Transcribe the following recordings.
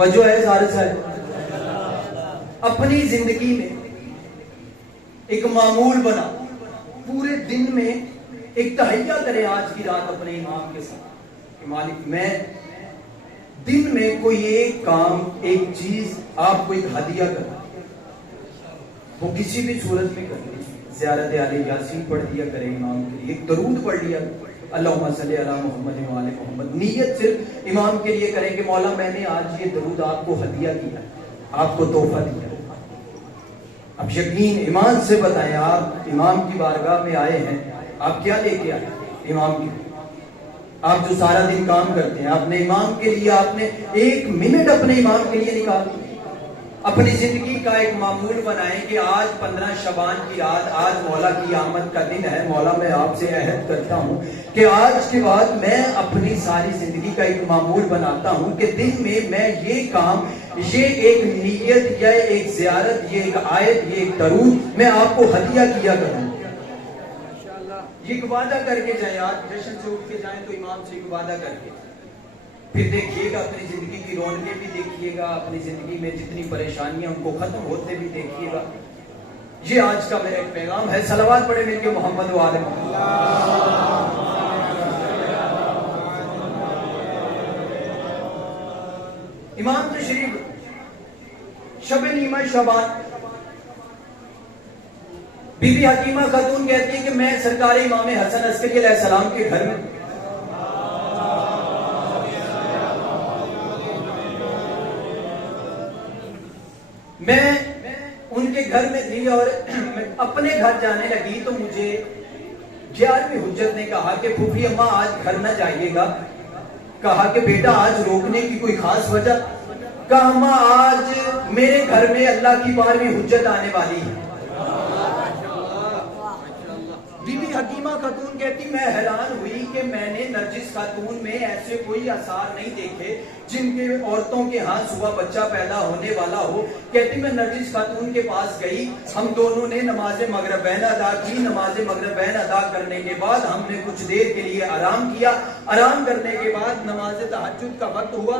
توجہ ہے سارے صاحب؟ اپنی زندگی میں ایک معمول بنا، پورے دن میں ایک تہیہ کرے آج کی رات اپنے امام کے ساتھ کہ مالک میں دن میں کوئی ایک کام، ایک چیز آپ کو ایک ہدیہ کرنا، وہ کسی بھی صورت میں کرنی، زیارت آل یاسین پڑھ دیا کرے امام کے لیے، ایک درود پڑھ لیا، اللہم صلی علی محمد و آل محمد، نیت صرف امام کے لیے کریں کہ مولا میں نے آج یہ درود آپ کو ہدیہ کیا، آپ کو تحفہ دیا۔ اب یقین ایمان سے بتائیں، آپ امام کی بارگاہ میں آئے ہیں، آپ کیا لے کے آئے امام کی؟ آپ جو سارا دن کام کرتے ہیں، آپ نے امام کے لیے، آپ نے ایک منٹ اپنے امام کے لیے نکال دیا۔ اپنی زندگی کا ایک معمول بنائیں کہ آج 15 شعبان کی رات، آج مولا کی آمد کا دن ہے، مولا میں آپ سے عہد کرتا ہوں کہ آج کے بعد میں اپنی ساری زندگی کا ایک معمول بناتا ہوں کہ دن میں میں یہ کام، یہ ایک نیت یا ایک زیارت، یہ ایک آیت، یہ ایک درود میں آپ کو ہدیہ کیا کروں۔ یہ ایک وعدہ کر کے جائیں، آج جشن سے اٹھ کے جائیں تو امام سے ایک وعدہ کر کے، پھر دیکھیے گا اپنی زندگی کی رونقیں بھی دیکھیے گا، اپنی زندگی میں جتنی پریشانیاں ان کو ختم ہوتے بھی دیکھیے گا۔ یہ آج کا میرا ایک پیغام ہے۔ صلوات پڑھے مل کے محمد و آل محمد۔ امام تشریف شب نیمہ شعبان، بی بی حکیمہ خاتون کہتی ہے کہ میں سرکار امام حسن عسکری علیہ السلام کے گھر میں ان کے گھر میں تھی، اور اپنے گھر جانے لگی تو مجھے 11ویں حجت نے کہا کہ پھوپھی اماں آج گھر نہ جائیے گا۔ کہا کہ بیٹا آج روکنے کی کوئی خاص وجہ؟ کہا اماں آج میرے گھر میں اللہ کی 12ویں حجت آنے والی ہے۔ بی بی حکیمہ خاتون کہتی میں حیران ہوئی کہ میں نے نرجس خاتون میں ایسے کوئی آثار نہیں دیکھے جن کے عورتوں کے ہاں صبح بچہ پیدا ہونے والا ہو۔ کہتی میں نرجس خاتون کے پاس گئی، ہم دونوں نے نماز مغربین ادا کی۔ نماز مغربین ادا کرنے کے بعد ہم نے کچھ دیر کے لیے آرام کیا۔ آرام کرنے کے بعد نماز تہجد کا وقت ہوا،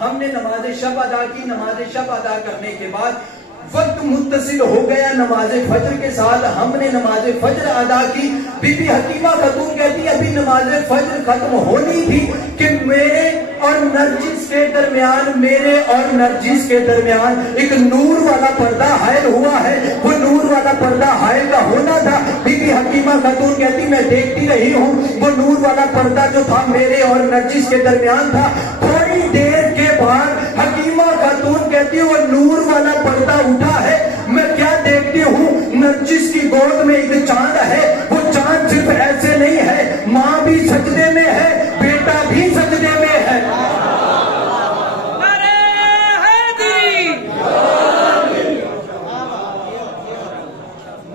ہم نے نماز شب ادا کی۔ نماز شب ادا کرنے کے بعد وقت متصل ہو گیا نماز فجر کے ساتھ، ہم نے نماز فجر ادا کی۔ بی بی حکیمہ خاتون کہتی ابھی نماز فجر ختم ہونی تھی کہ میرے اور نرجس کے درمیان، میرے اور نرجس کے درمیان ایک نور والا پردہ حائل ہوا ہے۔ وہ نور والا پردہ حائل کا ہونا تھا۔ بی بی حکیمہ خاتون کہتی میں دیکھتی رہی ہوں، وہ نور والا پردہ جو تھا میرے اور نرجس کے درمیان تھا۔ تھوڑی دیر کے بعد حکیمہ خاتون کہتی وہ نور والا پردہ اٹھا ہے، میں کیا دیکھتی ہوں، نرجس کی گود میں ایک چاند ہے۔ وہ چاند صرف ایسے نہیں ہے، ماں بھی سجدے میں ہے، بیٹا بھی سجدے میں ہے۔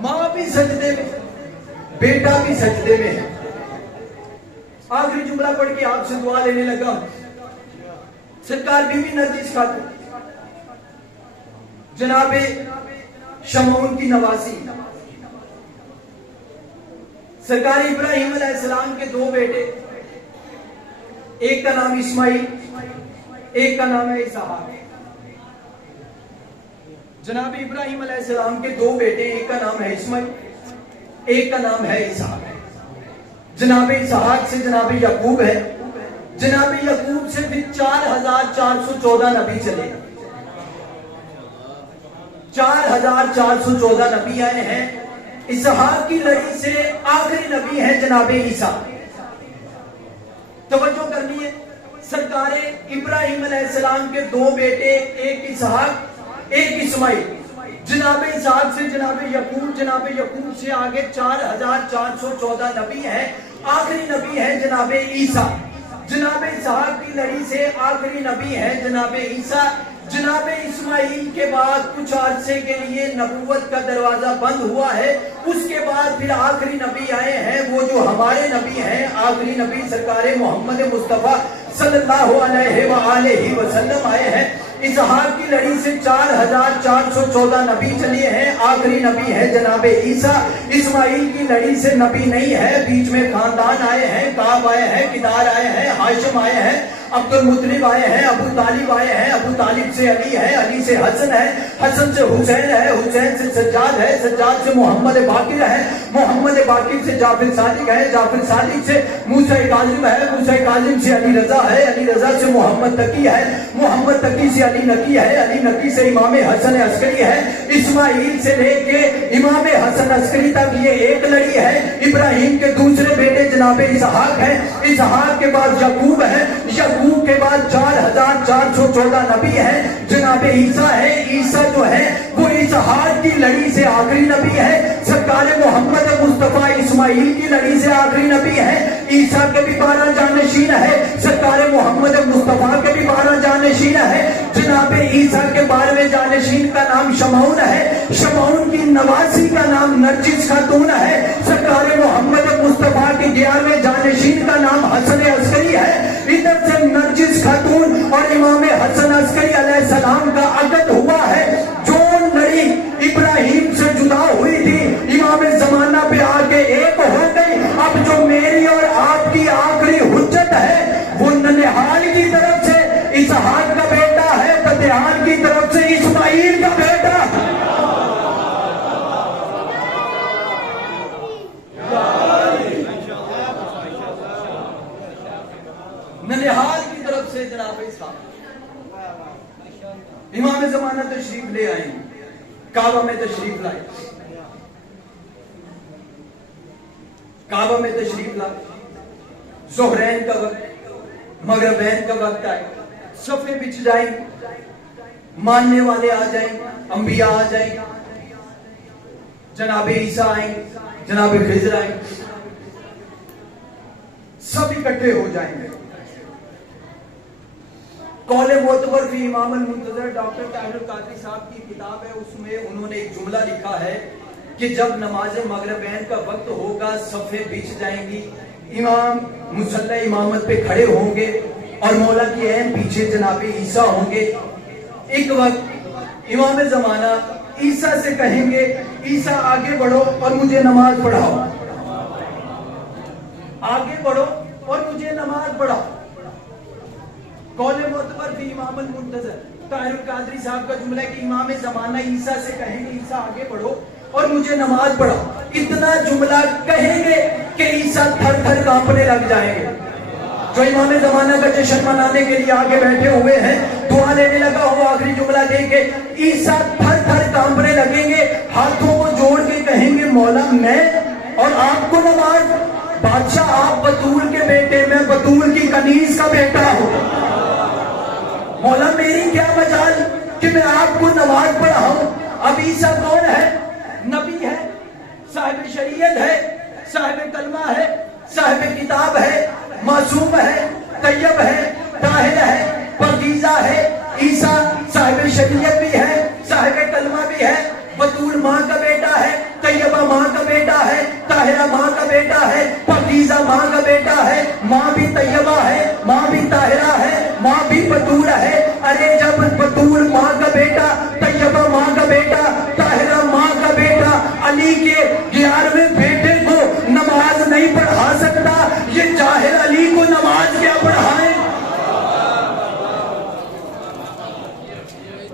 ماں بھی سجدے میں، بیٹا بھی سجدے میں ہے۔ آخری جملہ پڑھ کے آپ سے دعا لینے لگا۔ سرکار بی بی نرجس خاتون جناب شمعون کی نواسی، سرکار ابراہیم علیہ السلام کے 2 بیٹے، ایک کا نام اسماعیل، ایک کا نام ہے اسحاق۔ جناب ابراہیم علیہ السلام کے 2 بیٹے، ایک کا نام ہے اسماعیل، ایک کا نام ہے اسحاق۔ جناب اسحاق سے جناب یعقوب ہے، جناب یعقوب سے پھر 4414 نبی چلے، 4414 نبی آئے ہیں۔ اسحاق کی لڑی سے آخری نبی ہے جناب عیسیٰ۔ توجہ کرنی ہے، سرکار ابراہیم علیہ السلام کے 2 بیٹے، ایک اسحاق ایک اسماعیل۔ جناب اسحاق سے جناب یعقوب، جناب یعقوب سے آگے 4414 نبی ہیں۔ آخری نبی ہے جناب عیسیٰ۔ جناب اسحاق کی لڑی سے آخری نبی ہے جناب عیسیٰ۔ جناب اسماعیل کے بعد کچھ عرصے کے لیے نبوت کا دروازہ بند ہوا ہے، اس کے بعد پھر آخری نبی آئے ہیں، وہ جو ہمارے نبی ہیں، آخری نبی سرکار محمد مصطفیٰ صلی اللہ علیہ وآلہ وسلم آئے ہیں۔ اسحاق کی لڑی سے 4414 نبی چلے ہیں، آخری نبی ہے جناب عیسیٰ۔ اسماعیل کی لڑی سے نبی نہیں ہے، بیچ میں خاندان آئے ہیں، کعب آئے ہیں، کدار آئے ہیں، ہاشم آئے ہیں۔ عبد المطلب آئے ہیں، ابو طالب آئے ہیں، ابو طالب سے علی ہے، علی سے حسن ہے، حسن سے حسین ہے، حسین سے سجاد ہے، سجاد سے محمد باقر ہے، محمد باقر سے جعفر صادق ہے، جعفر صادق سے موسیٰ کاظم ہے، موسیٰ کاظم سے علی رضا ہے، علی رضا سے محمد تقی ہے، محمد تقی سے علی نقی ہے، علی نقی سے امام حسن عسکری ہے، اسماعیل سے لے کے امام حسن عسکری تک یہ ایک لڑی ہے۔ ابراہیم کے دوسرے بیٹے جناب اسحاق ہے، اسحاق کے بعد یعقوب ہے، یعقوب کے بعد 4414 نبی ہے، جناب عیسیٰ ہے، عیسیٰ جو ہے وہ اسحاق کی لڑی سے آخری نبی ہے، سرکار محمد مصطفیٰ اسماعیل کی لڑی سے آخری نبی ہے، عیسیٰ کے بھی 12 جانشین ہے، سرکار محمد مصطفیٰ کے بھی 12 جانشین ہے، جناب عیسیٰ کے 12ویں جانشین کا نام شمعون ہے، شمعون کی نواسی کا نام نرجس خاتون ہے، سرکار محمد مصطفیٰ کے 11ویں جانشین کا نام حسن عسکری ہے۔ ادھر سے نرجس خاتون اور امام حسن عسکری علیہ السلام کا عقد ہوا ہے۔ جو لڑی ابراہیم سے جدا ہوئی تھی امام زمانہ پہ آ کے ایک ہو گئی، اب جو میری اور آپ کی آخری حجت ہے وہ ننہال کی طرف سے اسحاق کا بیٹا ہے، تتیان کی طرف سے اسماعیل کا بیٹا۔ ننہال کی طرف سے جناب اسحاق امام زمانہ تشریف لے آئے، کعبہ میں تشریف لائے، کعبہ میں تشریف لائے، ظہرین کا وقت، مغربین کا وقت آئے، صفے بچھ جائیں، ماننے والے آ جائیں، انبیاء آ جائیں، جناب عیسیٰ آئیں، جناب خضر آئیں، سب اکٹھے ہو جائیں گے۔ قول معتبر فی امام المنتظر ڈاکٹر طاہر القادری صاحب کی کتاب ہے، اس میں انہوں نے ایک جملہ لکھا ہے کہ جب نماز مغربین کا وقت ہوگا صفیں بچھ جائیں گی، امام مصلی امامت پہ کھڑے ہوں گے اور مولا کی عین پیچھے جناب عیسیٰ ہوں گے۔ ایک وقت امام زمانہ عیسیٰ سے کہیں گے عیسیٰ آگے بڑھو اور مجھے نماز پڑھاؤ، آگے بڑھو اور مجھے نماز پڑھاؤ۔ قول معتبر فی امام المنتظر طاہر القادری صاحب کا جملہ ہے کہ امام زمانہ عیسیٰ سے کہیں گے عیسیٰ آگے بڑھو اور مجھے نماز پڑھاؤ۔ اتنا جملہ کہیں گے کہ عیسیٰ تھر تھر کانپنے لگ جائیں گے۔ جو امام زمانہ کا جشن منانے کے لیے آگے بیٹھے ہوئے ہیں، دعا لینے لگا ہوا آخری جملہ دے کے عیسیٰ تھر تھر کانپنے لگیں گے، ہاتھوں کو جوڑ کے کہیں گے مولا میں اور آپ کو نماز، بادشاہ آپ بطول کے بیٹے، میں بطول کی کنیز کا بیٹا ہوں، مولا میری کیا مجال کہ میں آپ کو نماز پڑھاؤں۔ اب عیسیٰ کون ہے؟ نبی ہے، صاحب شریعت ہے، صاحب کلمہ ہے، صاحب کتاب ہے، معصوم ہے، طیب ہے، طاہر ہے، پاکیزہ ہے۔ عیسیٰ صاحب شریعت بھی ہے، صاحب کلمہ بھی ہے، بطول ماں کا بیٹا ہے، طیبہ ماں کا بیٹا ہے، طاہرہ ماں کا بیٹا ہے، پاکیزہ ماں کا بیٹا ہے، ماں بھی طیبہ ہے، ماں بھی طاہرہ ہے، ماں بھی بطول ہے۔ ارے جب بطول ماں کا بیٹا